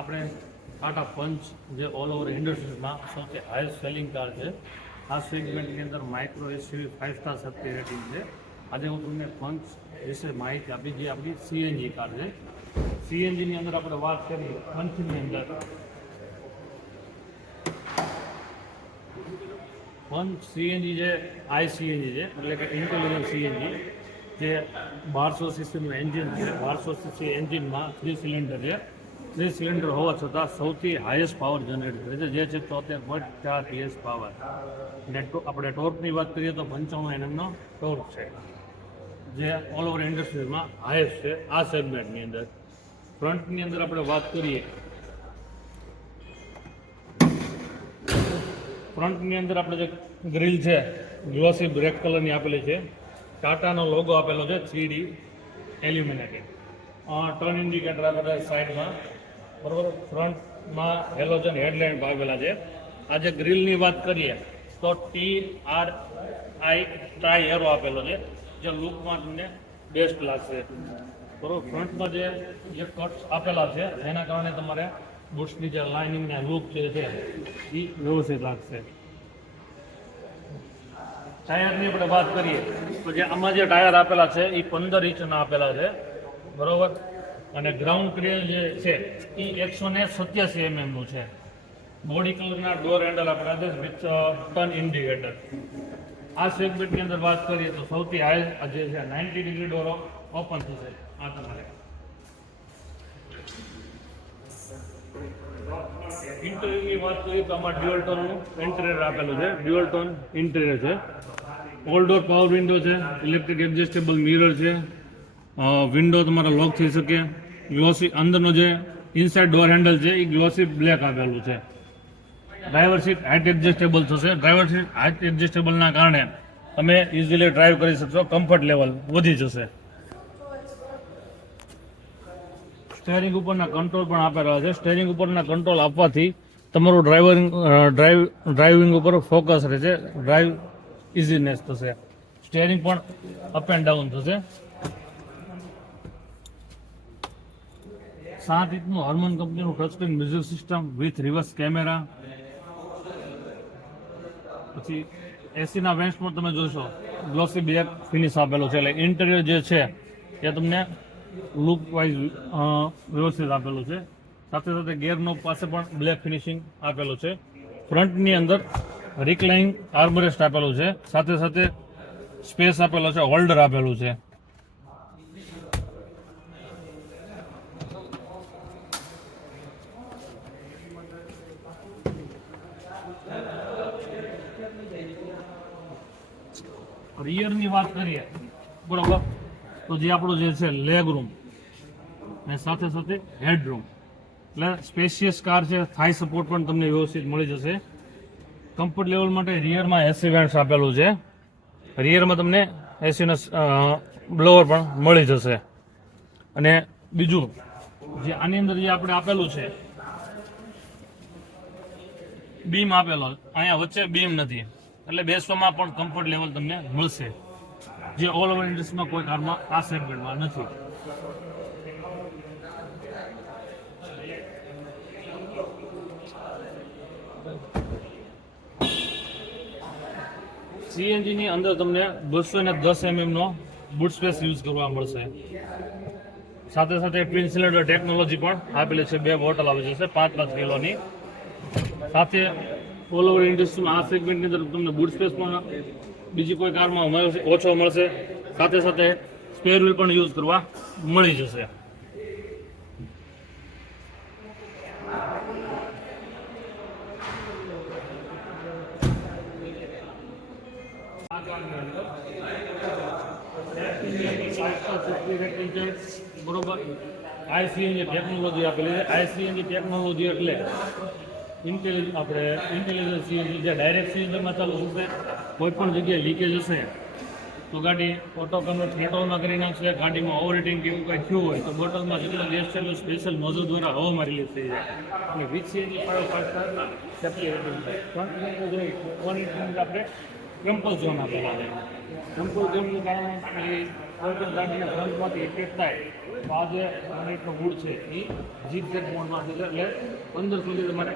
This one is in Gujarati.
આપણે ટાટા પંચ જે ઓલ ઓવર ઇન્ડસ્ટ્રીઝમાં સૌથી હાઈએસ્ટ સેલિંગ કાર છે. આ સેગમેન્ટની અંદર micro SUV 5 star safety rating છે. આજે હું તમને પંચ વિશે માહિતી આપી, જે આપણી સીએનજી કાર છે. સીએનજીની અંદર આપણે વાત કરીએ, પંચની અંદર પંચ સીએનજી છે, આઈસીએનજી છે, એટલે કે ઇન્ટેલિજન્ટ સીએનજી, જે 1200 સીસીનું એન્જિન છે. 1200 સીસી એન્જિનમાં 3 સિલિન્ડર છે. 3 સિલિન્ડર હોવા છતાં સૌથી હાઈએસ્ટ પાવર જનરેટ કરે છે, જે છે 73.4 PS પાવર. અને આપણે ટોર્કની વાત કરીએ તો 95 NMનો ટોર્ક છે, જે ઓલ ઓવર ઇન્ડસ્ટ્રીઝમાં હાઈએસ્ટ છે આ સેગમેન્ટની અંદર. ફ્રન્ટની અંદર આપણે વાત કરીએ, ફ્રન્ટની અંદર આપણે જે ગ્રીલ છે ગ્લોસી બ્લેક કલરની આપેલી છે. ટાટાનો લોગો આપેલો છે 3D એલ્યુમિનેટેડ. ટર્ન ઇન્ડિકેટર આપેલા સાઈડમાં, બરોબર. ફ્રન્ટમાં હેલોજન હેડલાઇટ આવેલા છે. આ જે ગ્રીલની વાત કરીએ તો TRI ટ્રાય એરો આપેલો છે, જે લુકમાં તમને બેસ્ટ લાગશે, બરોબર. ફ્રન્ટમાં જે કટ્સ આપેલા છે એના કારણે તમારે બુટ્સની જે લાઇનિંગના લુક જે છે એ વ્યવસ્થિત લાગશે. ટાયરની આપણે વાત કરીએ તો જે આમાં જે ટાયર આપેલા છે એ 15 ઇંચના આપેલા છે, બરોબર. અને ગ્રાઉન્ડ ક્લિયર જે છે એ 187 mm છે. બોડી કલરના ડોર હેન્ડલ આપેલા છે વિથ ટર્ન ઇન્ડિકેટર. આ સેગમેન્ટની અંદર વાત કરીએ તો સૌથી હાઈ જે છે 90 ડિગ્રી ડોર ઓપન થશે. આ તમારે ઇન્ટેરિયરની વાત કરીએ તો આમાં ડ્યુઅલ ટોનનું ઇન્ટિરિયર આપેલું છે. ડ્યુઅલ ટોન ઇન્ટિરિયર છે. ઓલ ડોર પાવર વિન્ડો છે, ઇલેક્ટ્રિક એડજસ્ટેબલ મિરર છે, વિન્ડો તમારા લોક થઈ શકે. ગ્લોસી અંદરનો જે ઇનસાઇડ ડોર હેન્ડલ છે એ ગ્લોસી બ્લેક આપેલું છે. ડ્રાઈવર સીટ હાઇટ એડજસ્ટેબલ થશે. ડ્રાઈવર સીટ હાઇટ એડજસ્ટેબલના કારણે તમે ઇઝીલી ડ્રાઈવ કરી શકશો, કમ્ફર્ટ લેવલ વધી જશે. સ્ટેરિંગ ઉપરના કંટ્રોલ પણ આપેલા છે. સ્ટેરિંગ ઉપરના કંટ્રોલ આપવાથી તમારું ડ્રાઇવિંગ ઉપર ફોકસ રહેશે, ડ્રાઈવ ઇઝીનેસ થશે. સ્ટેરિંગ પણ અપ એન્ડ ડાઉન થશે. 7 ઇંચનું હાર્મન કંપનીનું touchscreen music system with reverse camera. પછી એસીના વેન્ટ્સમાં તમે જોશો ગ્લોસી બ્લેક ફિનિશ આપેલો છે, એટલે ઇન્ટિરિયર જે છે એ તમને લુક વાઇઝ વ્યવસ્થિત આપેલું છે. સાથે સાથે ગેર નોબ પાસે પણ બ્લેક ફિનિશિંગ આપેલું છે. ફ્રન્ટની અંદર રિક્લાઇન આર્મરેસ્ટ આપેલું છે, સાથે સાથે સ્પેસ આપેલો છે, હોલ્ડર આપેલું છે. રિયરની વાત કરીએ, બરોબર, તો જે આપણું જે છે લેગ રૂમ અને સાથે સાથે હેડ રૂમ, એટલે સ્પેશિયસ કાર છે. થાઈ સપોર્ટ પણ તમને વ્યવસ્થિત મળી જશે. કમ્ફર્ટ લેવલ માટે રિયરમાં એસી વેન્ટ્સ આપેલું છે. રિયરમાં તમને એસીનો બ્લોઅર પણ મળી જશે. અને બીજું જે આની અંદર જે આપણે આપેલું છે બીમ આપેલો, અહીંયા વચ્ચે બીમ નથી, એટલે બેસવામાં પણ કમ્ફર્ટ લેવલ તમને મળશે, જે ઓલ ઓવર ઇન્ડસ્ટ્રીમાં કોઈ કારમાં આ સેગમેન્ટમાં નથી. સીએનજીની અંદર તમને 210 mm નો બૂટ સ્પેસ યુઝ કરવા મળશે. સાથે સાથે ટ્વિન સિલિન્ડર ટેકનોલોજી પણ આપેલી છે. 2 બોટલ આવી જશે 5-5 કિલોની. સાથે ઓલ ઓવર ઇન્ડસ્ટ્રીમાં આ સેગમેન્ટની અંદર તમને બૂટ સ્પેસ પણ બીજી કોઈ કારમાં ઓછો મળશે. સાથે સાથે સ્પેર વ્હીલ પણ યુઝ કરવા મળી જશે. બરોબર, આઈસીએનજી ટેકનોલોજી આપેલી છે. આઈસીએનજી ટેકનોલોજી એટલે ઇન્ટેલિજન્ટ સીએનજી, જે ડાયરેક્ટ સિલિન્ડરમાં ચાલુ થશે. કોઈ પણ જગ્યાએ લીકેજ હશે તો ગાડી ઓટો કન્વર્ટ પેટ્રોલમાં કરી નાખશે. ગાડીમાં ઓવરહીટિંગ કે એવું કંઈ થયું હોય તો બોટલમાં જેટલો ગેસ છે એટલું સ્પેશિયલ નોઝલ દ્વારા હવામાં રિલીઝ થઈ જાય. અને with CNG 5 star safety rating છે. આપણે ક્રમ્પલ ઝોન આપેલા છે. ક્રમ્પલ ઝોનનું કારણે કોઈ પણ ગાડીને ફ્રન્ટમાંથી એટેચ થાય તો આ જે ગ્રેનાઇટનો વુડ છે એ ઝીગ ઝેગ મોડમાં છે એટલે અંદર સુધી તમારે